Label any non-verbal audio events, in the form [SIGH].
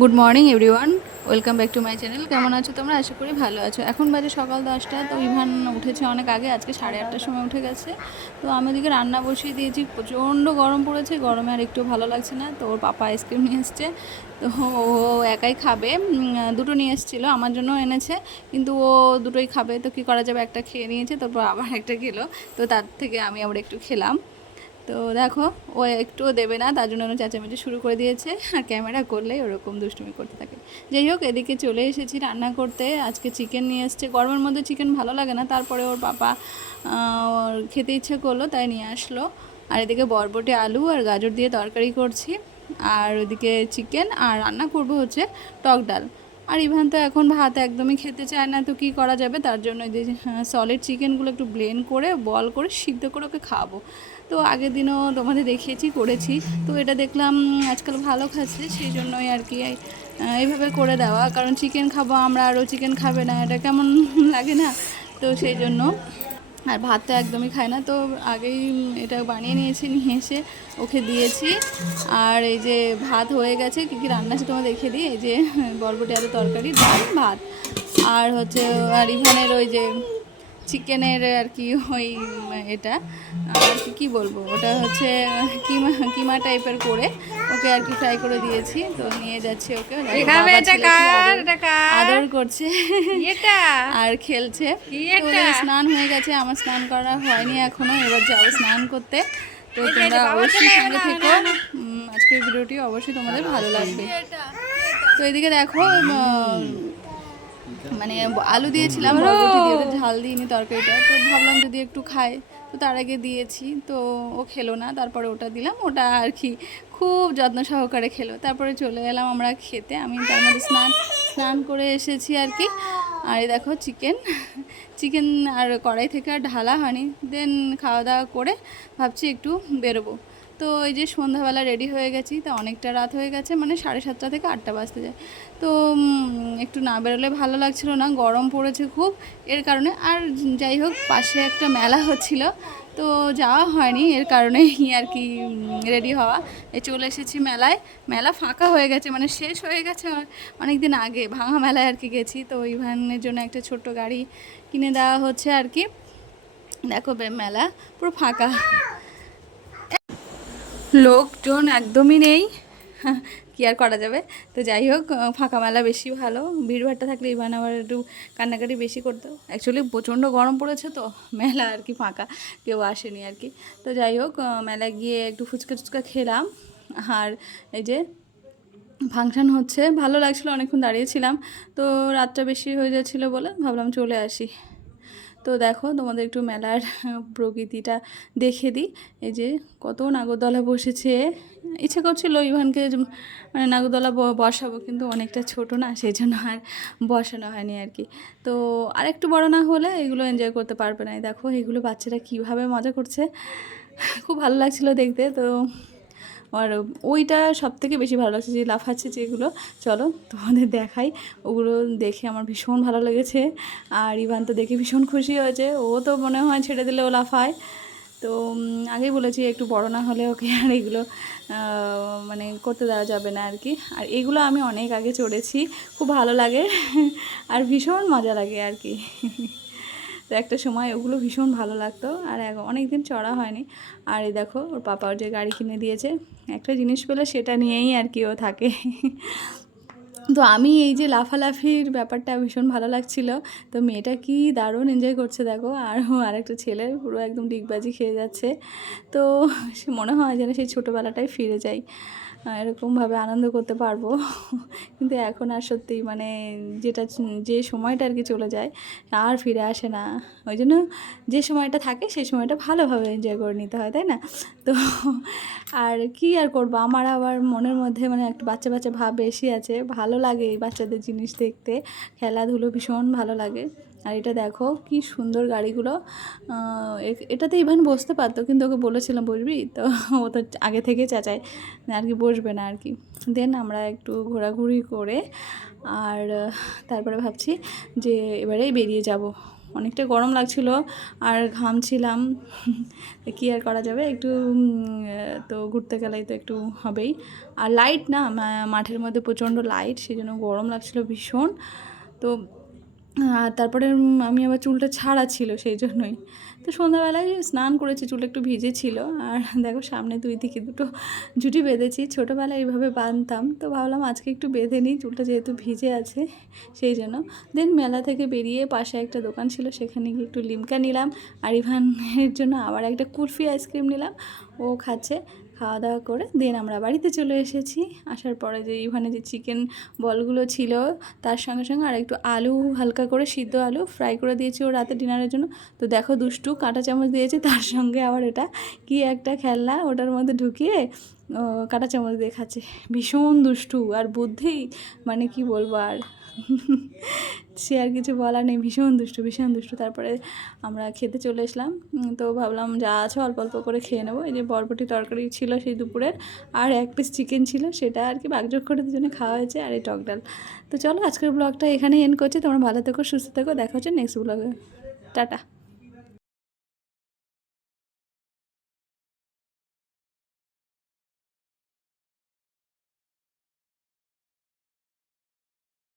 Good morning everyone welcome back to my channel কেমন আছো তোমরা? আশা করি ভালো আছো। এখন বাজে সকাল দশটা, তো ইভান উঠেছে অনেক আগে, আজকে সাড়ে আটটার সময় উঠে গেছে। তো আমি ওদিকে রান্না বসিয়ে দিয়েছি। প্রচণ্ড গরম পড়েছে, গরমে আর একটু ভালো লাগছে না। তো ওর পাপা আইসক্রিম নিয়ে এসছে। তো ও একাই খাবে। দুটো নিয়ে এসেছিল, আমার জন্য এনেছে। কিন্তু ও দুটোই খাবে, তো কী করা যাবে? একটা খেয়ে নিয়েছে, তারপর আবার একটা খেলো। তো তার থেকে আমি আবার একটু খেলাম। তো দেখো, ও একটুও দেবে না, তার জন্য চেঁচামেচি শুরু করে দিয়েছে। আর ক্যামেরা করলেই ওরকম দুষ্টুমি করতে থাকে। যাই হোক, এদিকে চলে এসেছি রান্না করতে। আজকে চিকেন নিয়ে এসছে। গরমের মধ্যে চিকেন ভালো লাগে না, তারপরে ওর পাপা ওর খেতে ইচ্ছে করল, তাই নিয়ে আসলো। আর এদিকে বরবটি, আলু আর গাজর দিয়ে তরকারি করছি। আর ওদিকে চিকেন আর রান্না করব হচ্ছে টক ডাল। আর ইভান তো এখন ভাত একদমই খেতে চায় না, তো কী করা যাবে? তার জন্য যে সলিড চিকেনগুলো একটু ব্লেন্ড করে বল করে সিদ্ধ করে ওকে খাওয়াবো তো আগের দিনও তোমাদের দেখিয়েছি, করেছি। তো এটা দেখলাম আজকাল ভালো খাচ্ছে, সেই জন্যই আর কি এইভাবে করে দেওয়া। কারণ চিকেন খাব আমরা, আরও চিকেন খাবে না, এটা কেমন [LAUGHS] লাগে না? তো সেই জন্য। আর ভাত তো একদমই খায় না, তো আগেই এটা বানিয়ে নিয়েছি, নিয়ে এসে ওকে দিয়েছি। আর এই যে ভাত হয়ে গেছে, কী কী রান্না আছে তোমার দেখিয়ে দিই? এই যে বরবটি আলু তরকারি, ডাল, ভাত। আর হচ্ছে, আর ইভানের ওই যে চিকেনের আর কি ওই এটা। আর কি কী বলব? ওটা হচ্ছে কিমা কিমা টাইপের করে ওকে আর কি ফ্রাই করে দিয়েছি। তো নিয়ে যাচ্ছে ওকে। আদর- করছে। আর খেলছে। স্নান হয়ে গেছে। আমার স্নান করা হয়নি এখনও। এবার যাব স্নান করতে। তো তোমরা অবশ্যই সঙ্গে থেকো। আজকের ভিডিওটি অবশ্যই তোমাদের ভালো লাগবে। তো এদিকে দেখো মানে আলু দিয়েছিলাম বরবটি দিয়ে ঝাল দিইনি তরকারিটা তো ভাবলাম যদি একটু খায় তো তার আগে দিয়েছি তো ও খেলো না তারপরে ওটা দিলাম ওটা আর কি খুব যত্ন সহকারে খেলো। তারপরে চলে এলাম আমরা খেতে আমি তার মধ্যে স্নান স্নান করে এসেছি আর কি। আর এই দেখো চিকেন চিকেন আর কড়াই থেকে আর ঢালা হয়নি দেন খাওয়া দাওয়া করে ভাবছি একটু বেরোবো। তো এই যে সন্ধ্যাবেলা রেডি হয়ে গেছি, তা অনেকটা রাত হয়ে গেছে মানে সাড়ে সাতটা থেকে আটটা বাজতে যায়। তো একটু না বেরোলে ভালো লাগছিল না, গরম পড়েছে খুব, এর কারণে, আর যাই হোক, পাশে একটা মেলা হচ্ছিল, তো যাওয়া হয়নি, এর কারণেই [LAUGHS] আর কি রেডি হওয়া। এই চলে এসেছি মেলায়, মেলা ফাঁকা হয়ে গেছে মানে শেষ হয়ে গেছে অনেক দিন আগে, ভাঙা মেলায় আর কি গেছি, তো ইভানের জন্য একটা ছোট্ট গাড়ি কিনে দেওয়া হচ্ছে আর কি। দেখো মেলা, পুরো ফাঁকা। লোকজন একদমই নেই। কি আর করা যাবে? তো যাই হোক ফাঁকা মেলা বেশি ভালো। ভিড়ভাড়টা থাকলে ইভান আবার একটু কান্নাকাটি বেশি করতো। অ্যাকচুয়ালি প্রচণ্ড গরম পড়েছে তো, [LAUGHS] মেলা আর কি ফাঁকা, কেউ আসেনি আর কি। তো যাই হোক মেলায় গিয়ে একটু ফুচকা টুচকা খেলাম। আর এই যে ফাংশান হচ্ছে, ভালো লাগছিল, অনেকক্ষণ দাঁড়িয়েছিলাম তো রাতটা বেশি হয়ে যাচ্ছিল বলে ভাবলাম চলে আসি। তো দেখো তোমাদের একটু মেলার [LAUGHS] প্রকৃতিটা দেখে দিই। এই যে কত নাগরদোলা বসেছে। ইচ্ছা করছিল ইভানকে মানে নাগরদোলা বসাবো, কিন্তু অনেকটা ছোট না, সেই জন্য আর বসানো হয়নি আর কি। তো আর একটু বড় না হলে এগুলো এনজয় করতে পারবে না। দেখো, এগুলো বাচ্চারা কীভাবে মজা করছে। খুব ভালো লাগছিল দেখতে, তো আর ওইটা সব থেকে বেশি ভালো লাগছে যে লাফাচ্ছে যেগুলো। চলো তোমাদের দেখাই। ওগুলো দেখে আমার ভীষণ ভালো লেগেছে। আর ইভান তো দেখে ভীষণ খুশি হয়েছে। ও তো মনে হয় ছেড়ে দিলে ও লাফায়। তো আগেই বলেছি, একটু বড় না হলে ওকে আর এগুলো মানে করতে দেওয়া যাবে না আর কি আর এগুলো আমি অনেক আগে চড়েছি। খুব ভালো লাগে। আর ভীষণ মজা লাগে আর কি তো একটা সময় ওগুলো ভীষণ ভালো লাগতো আর অনেক দিন চড়া হয়নি। আর এই দেখো ওর পাপা ওর যে গাড়ি কিনে দিয়েছে একটা জিনিস পেলে সেটা নিয়েই আর কি ও থাকে। তো আমি এই যে লাফালাফির ব্যাপারটা ভীষণ ভালো লাগছিল। তো মেয়েটা কি দারুণ এনজয় করছে দেখো। আর আরেকটা ছেলে পুরো একদম ডিগবাজি খেয়ে যাচ্ছে। তো সে মনে হয় যেন সেই ছোটোবেলাটাই ফিরে আহ, এরকমভাবে আনন্দ করতে পারব। কিন্তু এখন আর সত্যি মানে যেটা যে সময়টা আর কি চলে যায়, আর ফিরে আসে না। ওই জন্য যে সময়টা থাকে, সেই সময়টা ভালোভাবে এনজয় করে নিতে হয়, তাই না? তো আর কি আর করব? আমার আবার মনের মধ্যে মানে একটা বাচ্চা বাচ্চা ভাব বেশি আছে। ভালো লাগে এই বাচ্চাদের জিনিস দেখতে। খেলাধুলো ভীষণ ভালো লাগে। আর এটা দেখো, কি সুন্দর গাড়িগুলো। এটাতে ইভান বসতে পারতো, কিন্তু ওকে বলেছিলাম, বসবি? তো ও তো আগে থেকে চাচায়, আর কি বসবে না, আর কি। দেন আমরা একটু ঘোরাঘুরি করে, আর তারপরে ভাবছি যে এবারেই বেরিয়ে যাব। অনেকটা গরম লাগছিল, আর ঘামছিলাম। [LAUGHS] কি আর করা যাবে? একটু তো ঘুরতে গেলেই তো একটু হবেই। আর লাইট না মাঠের মধ্যে প্রচণ্ড লাইট সেই জন্য গরম লাগছিল ভীষণ। তো আর তারপরে আমি আবার চুলটা ছাড়া ছিল সেই জন্যই। তো সন্ধ্যাবেলায় স্নান করেছি, চুলটা একটু ভিজে ছিল। আর দেখো, সামনে দুই দিকে দুটো জুটি বেঁধেছি। ছোটোবেলায় এইভাবে বাঁধতাম। তো ভাবলাম আজকে একটু বেঁধে নিই, চুলটা যেহেতু ভিজে আছে সেই জন্য। দেন মেলা থেকে বেরিয়ে পাশে একটা দোকান ছিল, সেখানে গিয়ে একটু লিমকা নিলাম। আর ইভানের জন্য আবার একটা কুলফি আইসক্রিম নিলাম। ও খাচ্ছে। খাওয়া দাওয়া করে দেন আমরা বাড়িতে চলে এসেছি। আসার পরে যে ওখানে যে চিকেন বলগুলো ছিল, তার সঙ্গে সঙ্গে আর একটু আলু, হালকা করে সিদ্ধ আলু ফ্রাই করে দিয়েছি ও রাতে ডিনারের জন্য। তো দেখো দুষ্টু কাঁটা চামচ দিয়েছে, তার সঙ্গে আবার এটা কি একটা খেলনা ওটার মধ্যে ঢুকিয়ে কাঁটা চামচ দিয়ে খাচ্ছে। ভীষণ দুষ্টু, আর বুদ্ধি মানে কি বলব, আর [LAUGHS] সে আর কিছু বলার নেই। ভীষণ দুষ্টু ভীষণ দুষ্টু। তারপরে আমরা খেতে চলে এসলাম তো ভাবলাম যা আছে অল্প অল্প করে খেয়ে নেব। এই যে বরবটি তরকারি ছিল সেই দুপুরের, আর এক পিস চিকেন ছিল, সেটা আর কি বাগযোগ করে দুজনে খাওয়া হয়েছে, আর এই টক ডাল। তো চলো আজকের ব্লগটা এখানেই এন্ড করছি। তোমরা ভালো থেকো, সুস্থ থেকো। দেখা হচ্ছে নেক্সট ব্লগে টাটা।